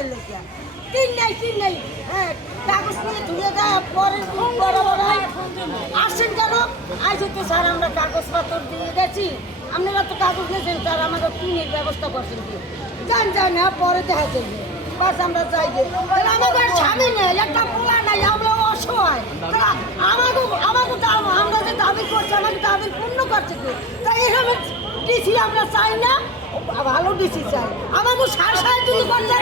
টিনের লেগে তিন নেই হ্যাঁ কাগজ নিয়ে ধুয়ে দেয় পরে আসছেন কেন আজ তো স্যার আমরা কাগজপত্র দিয়ে গেছি আপনারা তো কাগজ নিয়েছেন স্যার আমাদের টিনের ব্যবস্থা করছেন কি যান হ্যাঁ পরে দেখা যাবে বাস আমরা চাইবে আমাদের স্বামী নেই একটা পোলা নাই আমরা অসহায় আমাকে আমরা যে দাবি করছি আমাকে দাবি পূর্ণ করছে কি তাই এরকম ডিসি আমরা চাই না ভালো ডিসি চাই আমাকে সার সাহায্য করতে